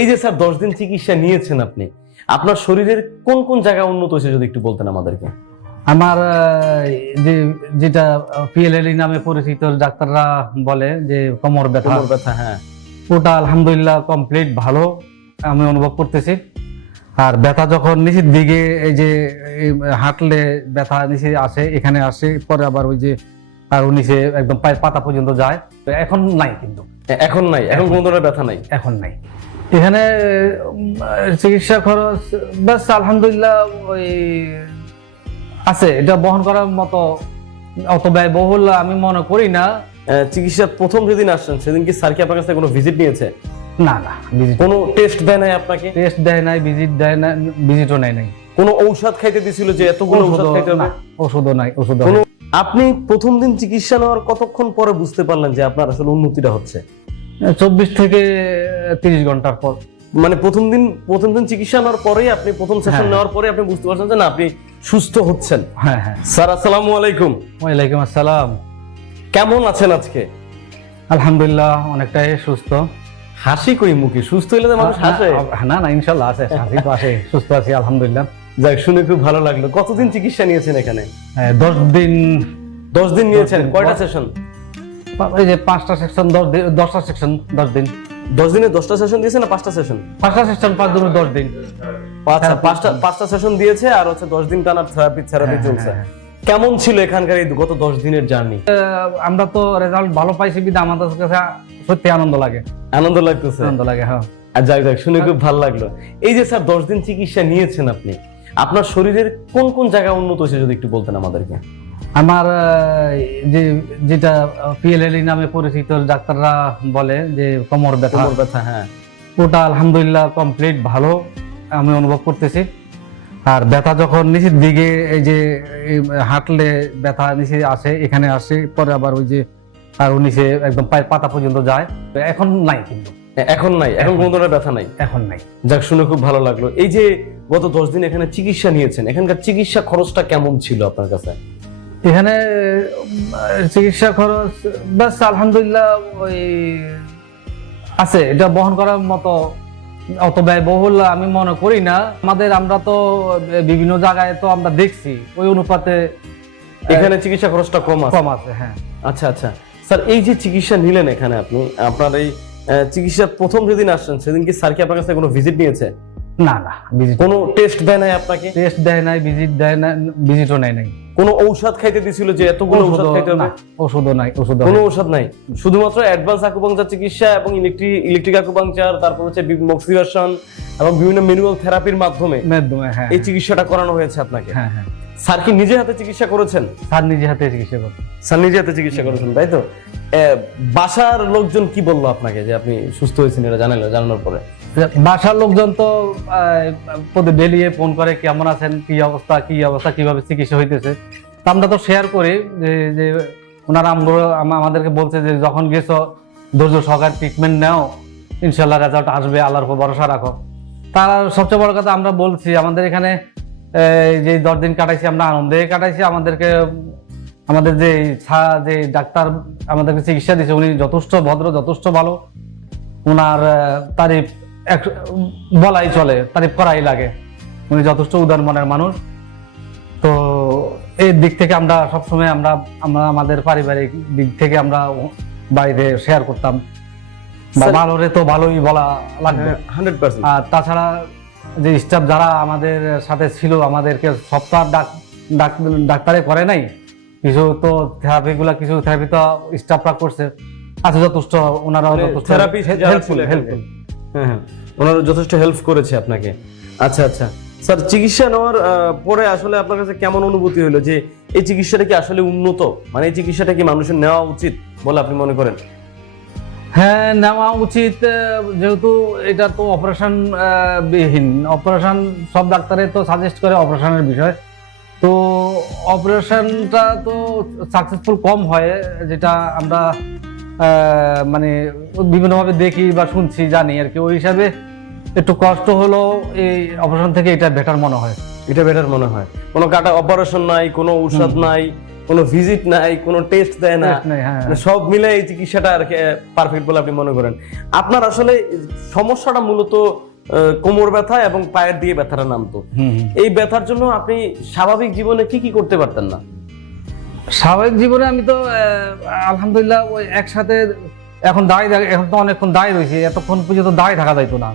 এই যে স্যার 10 দিন চিকিৎসা নিয়েছেন আপনি, আপনার শরীরের কোন কোন জায়গা উন্নত হয়েছে যদি একটু বলতেন আমাদেরকে। আমার যেটা পিএলএলই নামে পরিচিত ডাক্তাররা বলে যে কোমর ব্যথা, হ্যাঁ, ওটা আলহামদুলিল্লাহ কমপ্লিট ভালো আমি অনুভব করতেছি। আর ব্যথা যখন নিচের দিকে এই যে হাঁটলে ব্যথা নিচে আসে, এখানে আসে, পরে আবার ওই যে আর নিচে একদম পায়ের পাতা পর্যন্ত যায়, এখন নাই। কিন্তু এখন নাই, এখন কোন ধরনের ব্যথা নাই, এখন নাই। এখানে চিকিৎসা খরচ বাস আলহামদুলিল্লাহ ওই আছে, এটা বহন করার মতো অত ব্যয়বহুল আমি মনে করি না। চিকিৎসার প্রথম যেদিন আসছেন সেদিন কি স্যার কি আপনার কাছে কোনো ভিজিট নিয়েছে? না, কোনো টেস্ট দেয় নাই আপনাকে? টেস্ট দেয় নাই, ভিজিট দেয় না, ভিজিটও নেয় নাই। কোনো ঔষধ খাইতে দিছিল যে এতগুলো ঔষধ খাইতে হবে? ওষুধও নাই, ওষুধও কোনো। নাই। আপনি প্রথম দিন চিকিৎসা নেওয়ার কতক্ষণ পরে বুঝতে পারলেন যে আপনার আসলে উন্নতিটা হচ্ছে? 24 থেকে 30 ঘন্টার পর। মানে প্রথম দিন চিকিৎসা নেওয়ার পরেই আপনি প্রথম সেশন নেওয়ার পরে আপনি বুঝতে পারছেন যে না আপনি সুস্থ হচ্ছেন? হ্যাঁ। স্যার আসসালামু আলাইকুম। ওয়ালাইকুম আসসালাম। কেমন আছেন আজকে? আলহামদুলিল্লাহ অনেকটাই সুস্থ। হাসি কই মুখে? সুস্থ হইলে তো মানুষ হাসে। না ইনশাআল্লাহ আছে, হাসি তো আসে, সুস্থ আছি আলহামদুলিল্লাহ। যাক, শুনে খুব ভালো লাগলো। কতদিন চিকিৎসা নিয়েছেন এখানে? 10 দিন। 10 দিন নিয়েছেন। কয়টা সেশন? এই যে 5টা সেকশন, 10টা সেকশন, 10 দিন। 10 দিনে 10টা সেশন দিয়েছেন না 5টা সেশন? 5টা সেকশন, 5 দিনে 10 দিন। আচ্ছা, 5টা সেশন দিয়েছে আর হচ্ছে 10 দিন টানা থেরাপি চলছে। কেমন ছিল এখানকার এই গত 10 দিনের জার্নি? আমরা তো রেজাল্ট ভালো পাইছি, বিধা আমাদের কাছে সত্যি আনন্দ লাগে। আনন্দ লাগতেছে? আনন্দ লাগে, হ্যাঁ। আর যাক, শুনে খুব ভালো লাগলো। এই যে স্যার 10 দিন চিকিৎসা নিয়েছেন আপনি, আপনার শরীরের কোন কোন জায়গা উন্নত হয়েছে যদি একটু বলতেন আমাদেরকে। আমার যেটা পিএলএলই নামে পরিচিত ডাক্তাররা বলে যে কোমর ব্যথা, হ্যাঁ, ওটা আলহামদুলিল্লাহ কমপ্লিট ভালো আমি অনুভব করতেছি। আর ব্যথা যখন নিচের দিকে এই যে হাঁটলে ব্যথা নিচে আসে, এখানে আসে, পরে আবার ওই যে আর নিচে একদম পায়ের পাতা পর্যন্ত যায়, এখন নাই। কিন্তু এখন নাই, এখন কোন ধরনের ব্যথা নাই, এখন নাই। যাক, শুনে খুব ভালো লাগলো। এই যে গত 10 দিন এখানে চিকিৎসা নিয়েছেন, এখানকার চিকিৎসা খরচটা কেমন ছিল আপনার কাছে? এখানে চিকিৎসা খরচ বাস আলহামদুলিল্লাহ ওই আছে, এটা বহন করার মতো অত ব্যয়বহুল আমি মনে করি না। আমরা তো বিভিন্ন জায়গায় তো আমরা দেখছি, ওই অনুপাতে এখানে চিকিৎসা খরচটা কম আছে। হ্যাঁ। আচ্ছা, স্যার এই যে চিকিৎসা নিলেন এখানে আপনি, আপনার এই চিকিৎসার প্রথম যেদিন আসছেন সেদিন কি স্যার কি আপনার কাছে কোনো ভিজিট নিয়েছে? না, কোনো টেস্ট দেয় নাই আপনাকে? টেস্ট দেয় নাই, ভিজিট দেয় না, ভিজিটও নেয় নাই। কোনো ঔষধ খাইতে দিছিল যে এতগুলো ঔষধ খাইতে হবে? ওষুধও নাই, কোনো ঔষধ নাই। শুধুমাত্র অ্যাডভান্স আকুপাংচার চিকিৎসা এবং ইলেকট্রিক আকুপাংচার, তারপর হচ্ছে মক্সিভার্সন এবং বিভিন্ন ম্যানুয়াল থেরাপির মাধ্যমে হ্যাঁ, এই চিকিৎসাটা করানো হয়েছে আপনাকে। হ্যাঁ। স্যার কি নিজে হাতে চিকিৎসা করেছেন? স্যার নিজে হাতে চিকিৎসা করেছেন। স্যার নিজে হাতে চিকিৎসা করেছেন, তাই তো? বাসার লোকজন কি বললো আপনাকে যে আপনি সুস্থ হয়েছেন এটা জানানোর পরে? বাসার লোকজন তো প্রতি ডেলি ফোন করে, কেমন আছেন, কি অবস্থা, কিভাবে চিকিৎসা হইতেছে। আমরা তো শেয়ার করি যে ওনারা আমাদেরকে বলছে যে যখন গেছো ধৈর্য সহকারে ট্রিটমেন্ট নাও, ইনশাল্লাহ রেজাল্ট আসবে, আল্লাহর উপর ভরসা রাখো। তারা সবচেয়ে বড় কথা আমরা বলছি, আমাদের এখানে যে 10 দিন কাটাইছি আমরা আনন্দে কাটাইছি। আমাদের যে ডাক্তার আমাদেরকে চিকিৎসা দিয়েছে, উনি যথেষ্ট ভদ্র, যথেষ্ট ভালো। ওনার তারিফ বলাই চলে, তারিফ করাই লাগে। উনি যথেষ্ট উদার মনের মানুষ। তো এই দিক থেকে আমরা সবসময় আমরা আমাদের পারিবারিক দিক থেকে আমরা বাড়িতে শেয়ার করতাম, ভালোরে তো ভালোই বলা লাগবে 100%। আর তাছাড়া যে স্টাফ যারা আমাদের সাথে ছিল, আমাদেরকে সপ্তাহ ডাক্তারে করে নাই, কিছু তো কিছু থেরাপি তো স্টাফরা করছে। আচ্ছা, যথেষ্ট ওনারা থেরাপি হেল্পফুল। হ্যাঁ, ওনারা যথেষ্ট হেল্প করেছে আপনাকে। আচ্ছা, স্যার চিকিৎসা নেওয়ার পরে আসলে আপনার কাছে কেমন অনুভূতি হলো যে এই চিকিৎসাটা কি আসলে উন্নত, মানে এই চিকিৎসাটা কি মানুষের নেওয়া উচিত বলে আপনি মনে করেন? হ্যাঁ, নেওয়া উচিত। যেহেতু এটা তো অপারেশন বিহীন, অপারেশন সব ডাক্তারে তো সাজেস্ট করে অপারেশনের বিষয়, তো অপারেশনটা তো সাকসেসফুল কম হয়, যেটা আমরা মানে বিভিন্নভাবে দেখি বা শুনছি, জানি আর কি। ওই হিসাবে একটু কষ্ট হলো, এই অপারেশন থেকে এটা বেটার মনে হয়। এটা বেটার মনে হয়। কোনো কাটা অপারেশন নাই, কোনো ঔষধ নাই, কোনো ভিজিট নাই, কোনো টেস্ট দেয় না, Test নেই, হ্যাঁ। মানে সব মিলে এই চিকিৎসাটা আর কি পারফেক্ট বলে আপনি মনে করেন। আপনার আসলে সমস্যাটা মূলত কোমর ব্যথা এবং পায়ের দিয়ে ব্যথাটা নামতো। এই ব্যথার জন্য আপনি স্বাভাবিক জীবনে কি কি করতে পারতেন না? স্বাভাবিক জীবনে আমি তো আলহামদুলিল্লাহ ওই একসাথে এখন এখন তো অনেকক্ষণ দাঁড়িয়ে রয়েছি, এতক্ষণ পর্যন্ত দাঁড়িয়ে থাকা যাইতো না।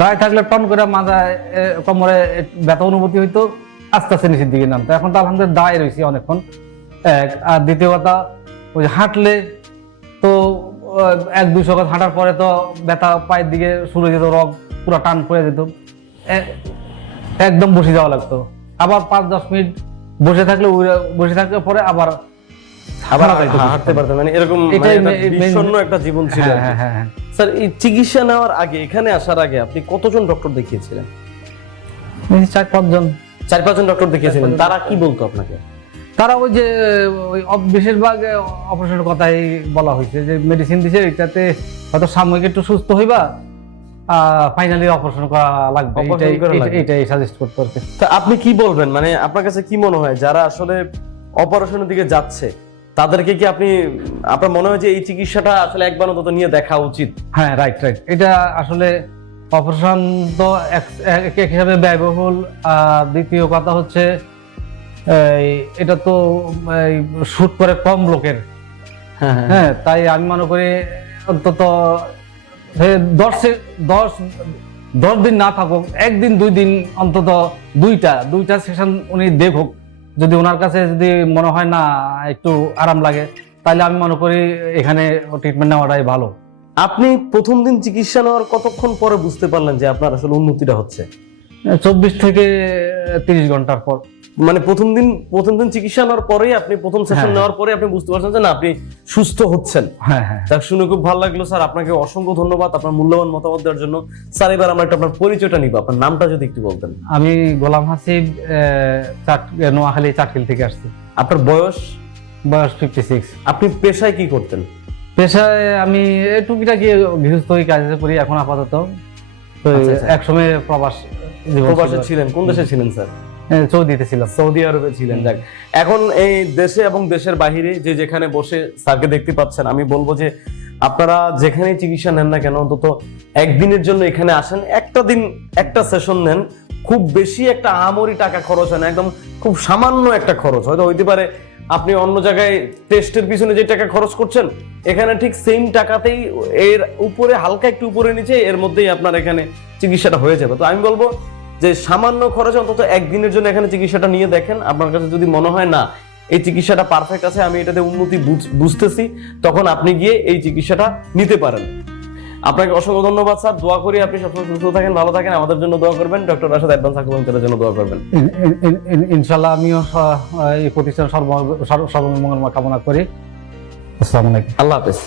দাঁড়িয়ে থাকলে টন করে মাথায় কোমরে ব্যথা অনুভূতি হইতো, আস্তে আস্তে নিচের দিকে নামতো। এখন তো আলহামদুলিল্লাহ দাঁড়িয়ে রয়েছি অনেকক্ষণ। আর দ্বিতীয় কথা, ওই হাঁটলে তো 1-2 গজ হাঁটার পরে তো ব্যথা পায়ের দিকে শুরু হয়ে যেত, রগ পুরো টান পড়ে যেত, একদম বসে যাওয়া লাগতো। আবার 5-10 মিনিট বসে থাকলে পরে আবার হাঁটতে পারতেন, মানে এরকম এটাই বিষণ্ণ একটা জীবন ছিল। হ্যাঁ হ্যাঁ হ্যাঁ। স্যার, এই চিকিৎসা নেওয়ার আগে, এখানে আসার আগে আপনি কতজন ডক্টর দেখিয়েছিলেন? 4-5 জন 4-5 জন ডক্টর দেখিয়েছিলেন। তারা কি বলতো আপনাকে? তারা ওই যে বেশিরভাগ অপারেশনের কথাই বলা হয়েছে, যে মেডিসিন দিছে, এটাতে হয়তো সাময়িক একটু সুস্থ হইবা, ফাইনালি অপারেশন করা লাগবে, এটাই সাজেস্ট করতে আর কি। তা আপনি কি বলবেন, মানে আপনার কাছে কি মনে হয় যারা আসলে অপারেশনের দিকে যাচ্ছে তাদেরকে কি আপনার মনে হয় যে এই চিকিৎসাটা আসলে একবার অন্তত নিয়ে দেখা উচিত? হ্যাঁ, রাইট। এটা আসলে অপারেশন তো এক হিসাবে ব্যয়বহুল, দ্বিতীয় কথা হচ্ছে এটা তো শুট করে কম লোকের। হ্যাঁ, তাই আমি মনে করি অন্তত 10 দিন না থাকুক, 1 দিন 2 দিন অন্তত দুইটা সেশন উনি দেখুক। যদি ওনার কাছে যদি মনে হয় না একটু আরাম লাগে, তাহলে আমি মনে করি এখানে ট্রিটমেন্ট নেওয়াটাই ভালো। আপনি প্রথম দিন চিকিৎসা নেওয়ার কতক্ষণ পরে বুঝতে পারলেন যে আপনার আসলে উন্নতিটা হচ্ছে? 24 থেকে 30 ঘন্টার পর। মানে প্রথম দিন চিকিৎসা নেওয়ার পরেই আপনি প্রথম সেশন নেওয়ার পরে আপনি বুঝতে পারছেন যে না, আপনি সুস্থ হচ্ছেন। হ্যাঁ হ্যাঁ। তা শুনে খুব ভালো লাগলো স্যার, আপনাকে অসংখ্য ধন্যবাদ আপনার মূল্যবান মতামত দেওয়ার জন্য। স্যার, এবার আমরা একটু আপনার পরিচয়টা নিব, আপনার নামটা যদি একটু বলতেন। আমি গোলাম হাসিব, নোয়াখালী চাটখিল থেকে আসছি। আপনার বয়স? বয়স 56। আপনি পেশায় কি করতেন? পেশায় আমি টুকিটাকি গৃহস্থই কাজ করি এখন আপাতত। তো একসময় প্রবাসে ছিলেন। কোন দেশে ছিলেন স্যার? সৌদিতে ছিলাম। সৌদি আরবে ছিলেন। যাক, এখন এই দেশে এবং দেশের বাহিরে যে যেখানে বসে স্যারকে দেখতে পাচ্ছেন, আমি বলবো যে আপনারা যেখানে চিকিৎসা নেন না কেন, অন্তত একদিনের জন্য এখানে আসেন, একটা দিন একটা সেশন নেন। খুব বেশি একটা আহামরি টাকা খরচ হয় না, একদম খুব সামান্য একটা খরচ হয়তো হইতে পারে। আপনি অন্য জায়গায় টেস্টের পিছনে যে টাকা খরচ করছেন, এখানে ঠিক সেম টাকাতেই এর উপরে হালকা একটু উপরে নিচে এর মধ্যেই আপনার এখানে চিকিৎসাটা হয়ে যাবে। তো আমি বলবো যে সামান্য খরচে অন্তত একদিনের জন্য এখানে চিকিৎসাটা নিয়ে দেখেন। আপনার কাছে যদি মনে হয় না এই চিকিৎসাটা পারফেক্ট আছে, আমি এটাতে উন্নতি বুঝতেছি, তখন আপনি গিয়ে এই চিকিৎসাটা নিতে পারেন। আপনাকে অসংখ্য ধন্যবাদ স্যার। দোয়া করি আপনি সবসময় সুস্থ থাকেন, ভালো থাকেন। আমাদের জন্য দোয়া করবেন, ডক্টর রাশেদ অ্যাডভান্স আকুপাঙ্কচারের জন্য দোয়া করবেন। ইনশাআল্লাহ আমিও এই প্রতিষ্ঠান সর্বমঙ্গল কামনা করি। আসসালামু আলাইকুম। আল্লাহ হাফেজ।